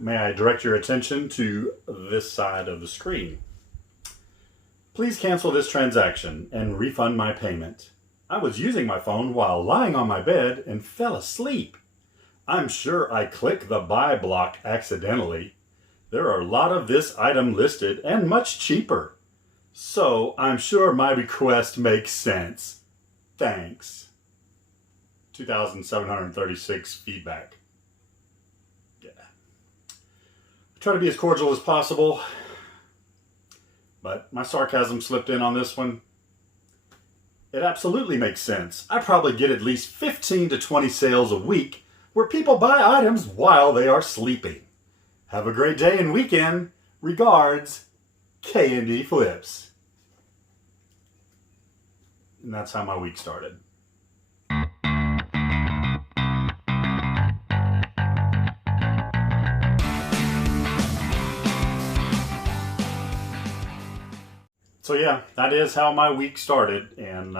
may I direct your attention to this side of the screen. Please cancel this transaction and refund my payment. I was using my phone while lying on my bed and fell asleep. I'm sure I clicked the buy block accidentally. There are a lot of this item listed and much cheaper. So I'm sure my request makes sense. Thanks. 2,736 feedback. Yeah. I try to be as cordial as possible, but my sarcasm slipped in on this one. It absolutely makes sense. I probably get at least 15 to 20 sales a week where people buy items while they are sleeping. Have a great day and weekend. Regards, K&D Flips. And that's how my week started. So yeah, that is how my week started, and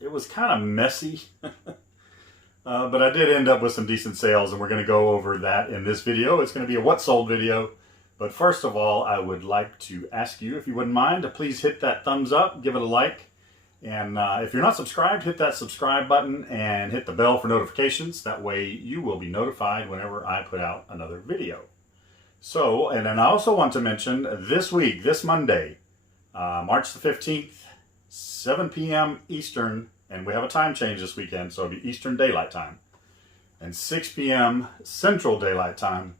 it was kind of messy, but I did end up with some decent sales, and we're going to go over that in this video. It's going to be a what sold video, but first of all, I would like to ask you, if you wouldn't mind, to please hit that thumbs up, give it a like, and if you're not subscribed, hit that subscribe button and hit the bell for notifications. That way you will be notified whenever I put out another video. So, and then I also want to mention this week, this Monday, March the 15th, 7 p.m. Eastern, and we have a time change this weekend, so it'll be Eastern Daylight Time, and 6 p.m. Central Daylight Time.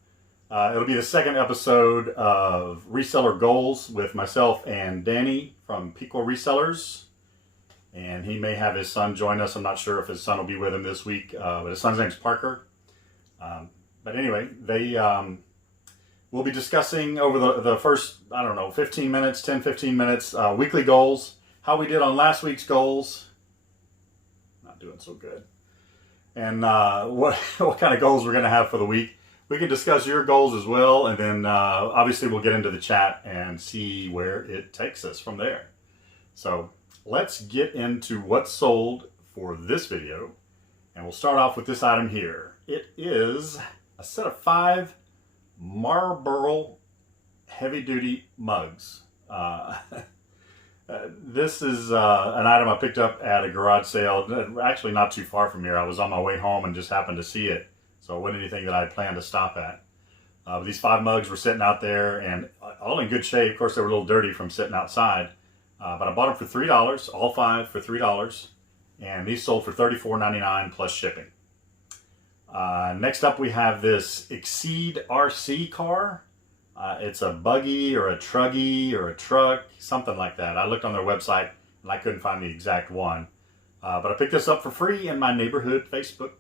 It'll be the second episode of Reseller Goals with myself and Danny from Pico Resellers, and he may have his son join us. I'm not sure if his son will be with him this week, but his son's name's Parker. But anyway, we'll be discussing over the first, 15 minutes, weekly goals, how we did on last week's goals. Not doing so good. And what kind of goals we're going to have for the week. We can discuss your goals as well, and then obviously we'll get into the chat and see where it takes us from there. So let's get into what's sold for this video, and we'll start off with this item here. It is a set of 5 Marlboro heavy-duty mugs. This is an item I picked up at a garage sale, actually not too far from here. I was on my way home and just happened to see it, so it wasn't anything that I planned to stop at. These 5 mugs were sitting out there and all in good shape. Of course, they were a little dirty from sitting outside, but I bought them for $3, all 5 for $3, and these sold for $34.99 plus shipping. Next up we have this Exceed RC car. It's a buggy or a truggy or a truck, something like that. I looked on their website and I couldn't find the exact one. But I picked this up for free in my neighborhood Facebook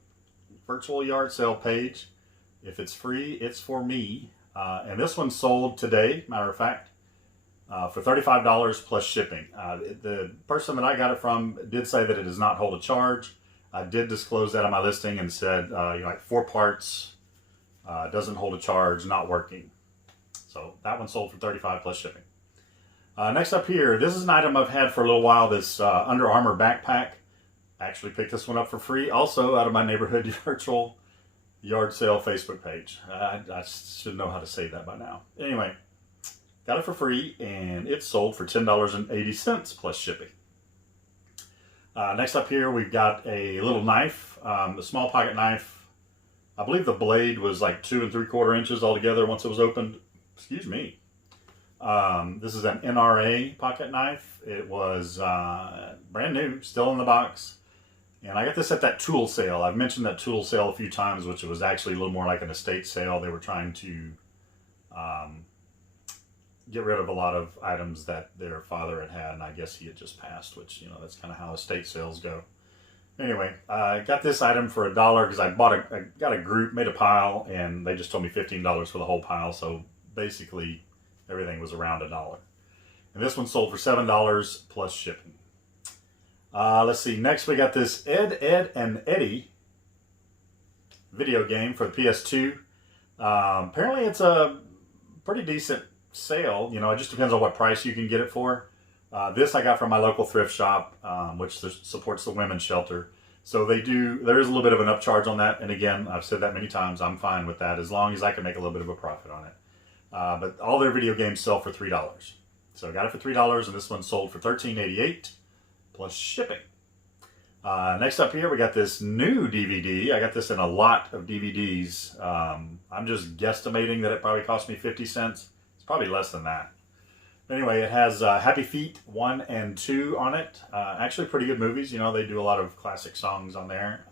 virtual yard sale page. If it's free, it's for me. And this one sold today, matter of fact, for $35 plus shipping. The person that I got it from did say that it does not hold a charge. I did disclose that on my listing and said, like 4 parts, doesn't hold a charge, not working. So that one sold for $35 plus shipping. Next up here, this is an item I've had for a little while, this Under Armour backpack. I actually picked this one up for free, also out of my neighborhood virtual yard sale Facebook page. I should know how to say that by now. Anyway, got it for free, and it sold for $10.80 plus shipping. Next up here, we've got a little knife, a small pocket knife. I believe the blade was like 2 3/4 inches altogether once it was opened. Excuse me. This is an NRA pocket knife. It was brand new, still in the box. And I got this at that tool sale. I've mentioned that tool sale a few times, which was actually a little more like an estate sale. They were trying to get rid of a lot of items that their father had had, and I guess he had just passed, which, that's kind of how estate sales go. Anyway, I got this item for $1 because I got a group, made a pile, and they just told me $15 for the whole pile, so basically everything was around $1. And this one sold for $7 plus shipping. Let's see, next we got this Ed, and Eddie video game for the PS2. Apparently it's a pretty decent sale. It just depends on what price you can get it for. This I got from my local thrift shop, which supports the women's shelter. So there is a little bit of an upcharge on that. And again, I've said that many times, I'm fine with that as long as I can make a little bit of a profit on it. But all their video games sell for $3. So I got it for $3, and this one sold for $13.88 plus shipping. Next up here, we got this new DVD. I got this in a lot of DVDs. I'm just guesstimating that it probably cost me 50 cents. It's probably less than that. Anyway, it has Happy Feet 1 and 2 on it. Actually pretty good movies. You know, they do a lot of classic songs on there.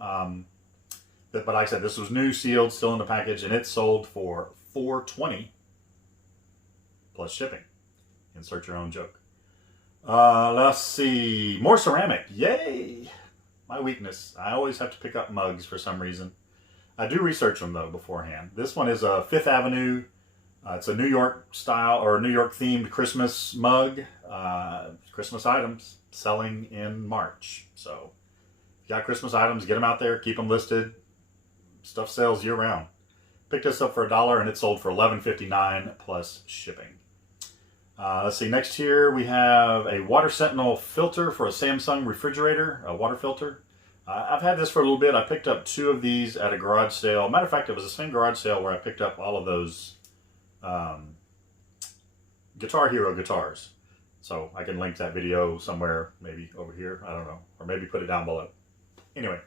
But like I said, this was new, sealed, still in the package, and it sold for $4.20 plus shipping. Insert your own joke. Let's see. More ceramic. Yay! My weakness. I always have to pick up mugs for some reason. I do research them, though, beforehand. This one is a Fifth Avenue. It's a New York style or New York themed Christmas mug. Christmas items selling in March. So if you got Christmas items, get them out there. Keep them listed. Stuff sells year round. Picked this up for $1 and it sold for $11.59 plus shipping. Let's see, next here we have a Water Sentinel filter for a Samsung refrigerator, a water filter. I've had this for a little bit. I picked up 2 of these at a garage sale. Matter of fact, it was the same garage sale where I picked up all of those Guitar Hero guitars. So I can link that video somewhere, maybe over here, I don't know, or maybe put it down below. Anyway,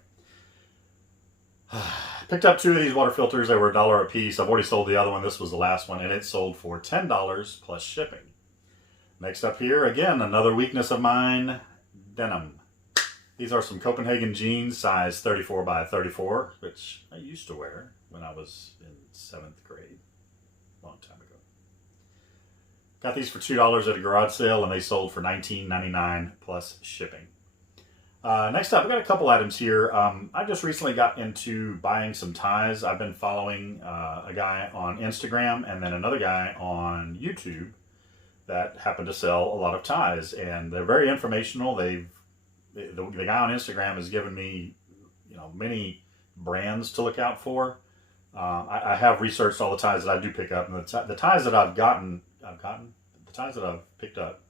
picked up 2 of these water filters. They were $1 a piece. I've already sold the other one. This was the last one, and it sold for $10 plus shipping. Next up here, again, another weakness of mine, denim. These are some Copenhagen jeans, size 34 by 34, which I used to wear when I was in 7th grade, a long time ago. Got these for $2 at a garage sale, and they sold for $19.99 plus shipping. Next up, we got a couple items here. I just recently got into buying some ties. I've been following a guy on Instagram and then another guy on YouTube that happen to sell a lot of ties, and they're very informational. The guy on Instagram has given me, many brands to look out for. I have researched all the ties that I do pick up, and the ties that I've picked up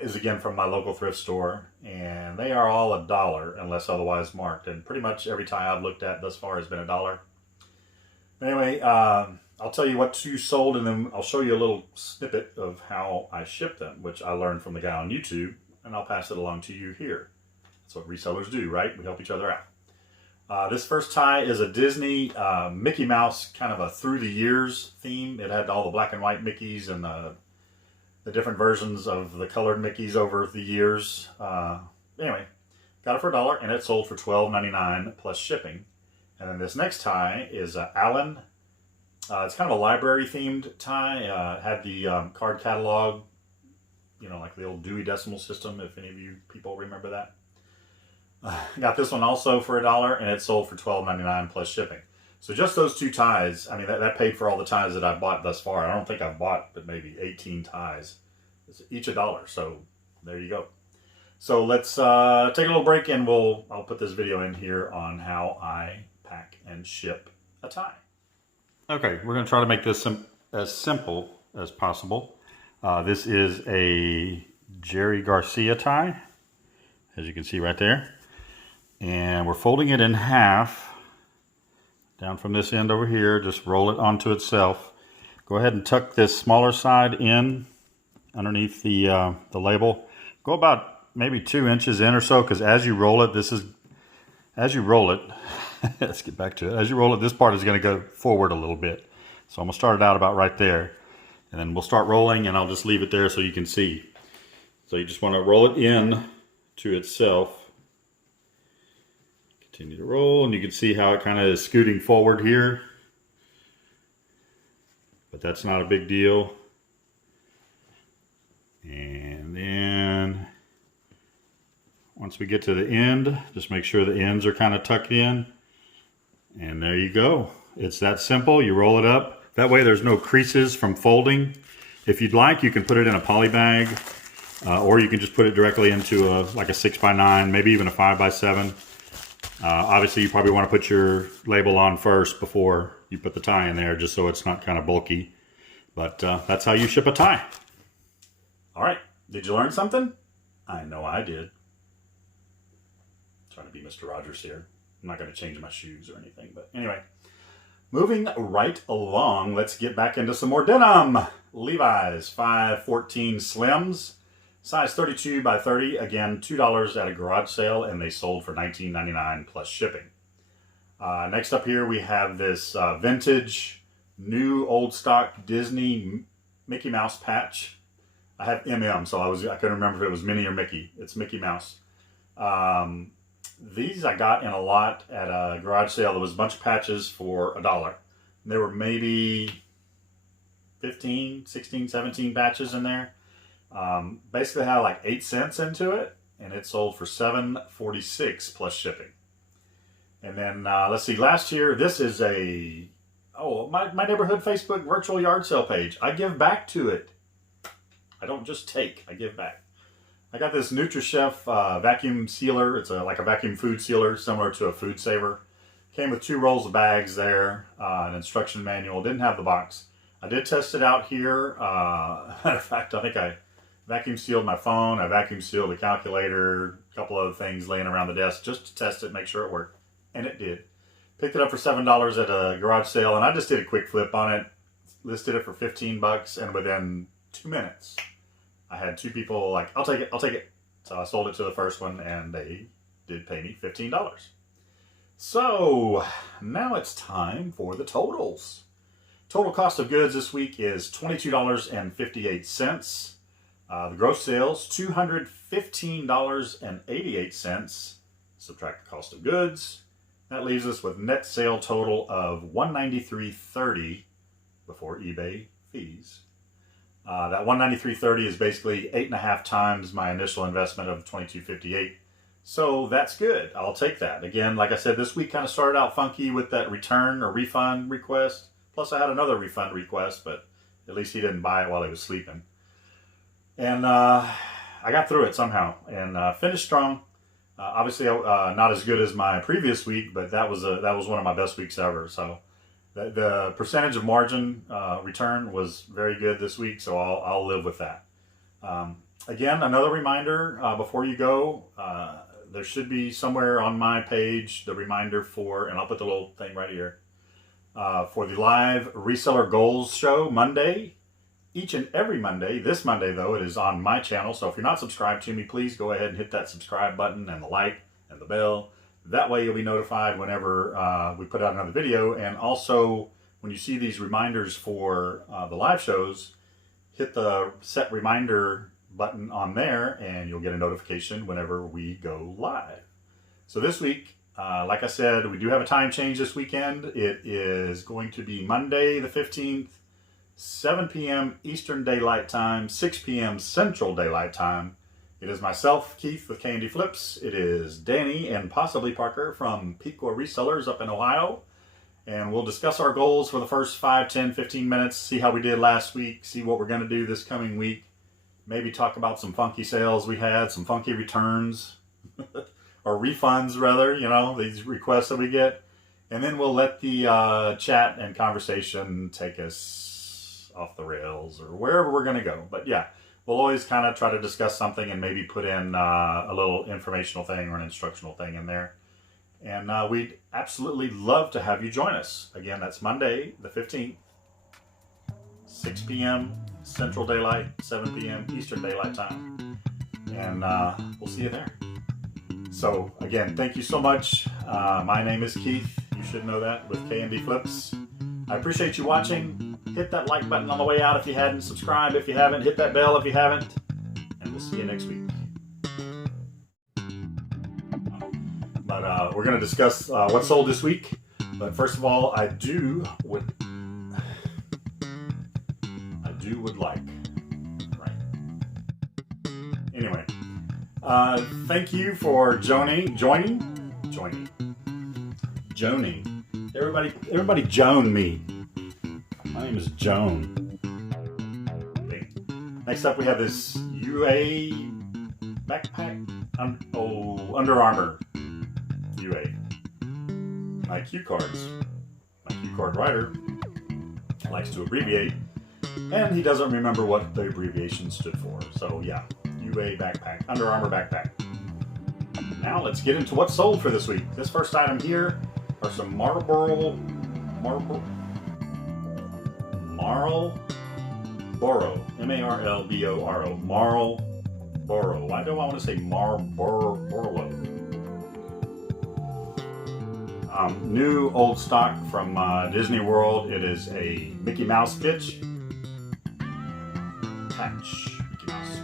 is again from my local thrift store, and they are all $1 unless otherwise marked. And pretty much every tie I've looked at thus far has been $1. Anyway, I'll tell you what 2 sold, and then I'll show you a little snippet of how I ship them, which I learned from the guy on YouTube, and I'll pass it along to you here. That's what resellers do, right? We help each other out. This first tie is a Disney Mickey Mouse, kind of a through the years theme. It had all the black and white Mickeys and the different versions of the colored Mickeys over the years. Anyway, got it for $1, and it sold for $12.99 plus shipping. And then this next tie is Allen. It's kind of a library themed tie. It had the card catalog, like the old Dewey Decimal System, if any of you people remember that. Got this one also for $1, and it sold for $12.99 plus shipping. So just those 2 ties, I mean, that paid for all the ties that I've bought thus far. I don't think I've bought but maybe 18 ties. It's each $1, so there you go. So let's take a little break, and I'll put this video in here on how I pack and ship a tie. Okay, we're going to try to make this as simple as possible. This is a Jerry Garcia tie, as you can see right there. And we're folding it in half, down from this end over here. Just roll it onto itself. Go ahead and tuck this smaller side in underneath the label. Go about maybe 2 inches in or so, because as you roll it, let's get back to it. As you roll it, this part is going to go forward a little bit. So I'm going to start it out about right there. And then we'll start rolling, and I'll just leave it there so you can see. So you just want to roll it in to itself. Continue to roll, and you can see how it kind of is scooting forward here. But that's not a big deal. And then once we get to the end, just make sure the ends are kind of tucked in. And there you go. It's that simple. You roll it up. That way there's no creases from folding. If you'd like, you can put it in a poly bag, or you can just put it directly into like a 6x9, maybe even a 5x7. Obviously, you probably want to put your label on first before you put the tie in there, just so it's not kind of bulky. But that's how you ship a tie. All right. Did you learn something? I know I did. trying to be Mr. Rogers here. I'm not going to change my shoes or anything, but anyway. Moving right along, let's get back into some more denim. Levi's 514 Slims, size 32 by 30. Again, $2 at a garage sale, and they sold for $19.99 plus shipping. Next up here, we have this vintage, new old stock Disney Mickey Mouse patch. I have MM, so I couldn't remember if it was Minnie or Mickey. It's Mickey Mouse. These I got in a lot at a garage sale. There was a bunch of patches for $1. There were maybe 15, 16, 17 patches in there. Basically had like 8 cents into it, and it sold for $7.46 plus shipping. And then let's see, last year, this is my neighborhood Facebook virtual yard sale page. I give back to it. I don't just take, I give back. I got this NutriChef vacuum sealer. It's like a vacuum food sealer, similar to a food saver. Came with 2 rolls of bags there, an instruction manual. Didn't have the box. I did test it out here. Matter of fact, I think I vacuum sealed my phone. I vacuum sealed the calculator, a couple other things laying around the desk just to test it, make sure it worked. And it did. Picked it up for $7 at a garage sale, and I just did a quick flip on it. Listed it for $15, and within 2 minutes, I had 2 people like, I'll take it, I'll take it. So I sold it to the first one, and they did pay me $15. So now it's time for the totals. Total cost of goods this week is $22.58. The gross sales, $215.88. Subtract the cost of goods. That leaves us with net sale total of $193.30 before eBay fees. That $193.30 is basically 8.5 times my initial investment of $22.58. So that's good. I'll take that. Again, like I said, this week kind of started out funky with that return or refund request. Plus I had another refund request, but at least he didn't buy it while he was sleeping. And I got through it somehow and finished strong. Obviously, not as good as my previous week, but that was one of my best weeks ever. So the percentage of margin return was very good this week, so I'll live with that. Again, another reminder before you go, there should be somewhere on my page the reminder for, and I'll put the little thing right here, for the live Reseller Goals show Monday. Each and every Monday. This Monday, though, it is on my channel. So if you're not subscribed to me, please go ahead and hit that subscribe button and the like and the bell. That way you'll be notified whenever we put out another video. And also, when you see these reminders for the live shows, hit the set reminder button on there and you'll get a notification whenever we go live. So this week, like I said, we do have a time change this weekend. It is going to be Monday the 15th. 7 p.m. Eastern Daylight Time, 6 p.m. Central Daylight Time. It is myself, Keith, with K&D Flips. It is Danny and possibly Parker from Piqua Resellers up in Ohio. And we'll discuss our goals for the first 5, 10, 15 minutes, see how we did last week, see what we're going to do this coming week. Maybe talk about some funky sales we had, some funky returns, or refunds rather, you know, these requests that we get. And then we'll let the chat and conversation take us off the rails or wherever we're going to go. But yeah, we'll always kind of try to discuss something and maybe put in a little informational thing or an instructional thing in there. And we'd absolutely love to have you join us. Again, that's Monday the 15th, 6 p.m. Central Daylight, 7 p.m. Eastern Daylight Time. And we'll see you there. So again, thank you so much. My name is Keith. You should know that, with K&D Flips. I appreciate you watching. Hit that like button on the way out if you hadn't. Subscribe if you haven't. Hit that bell if you haven't. And we'll see you next week. But we're going to discuss what sold this week. But first of all, I would like. Right. Anyway, thank you for joining. Everybody join me. My name is Joan. Okay. Next up, we have this UA backpack. Under Armour UA. My cue cards. My cue card writer likes to abbreviate, and he doesn't remember what the abbreviation stood for. So yeah, UA backpack. Under Armour backpack. Now let's get into what's sold for this week. This first item here are some Marlboro, M-A-R-L-B-O-R-O, Marlboro. Why do I want to say Marlboro? New old stock from Disney World. It is a Mickey Mouse patch. Mickey Mouse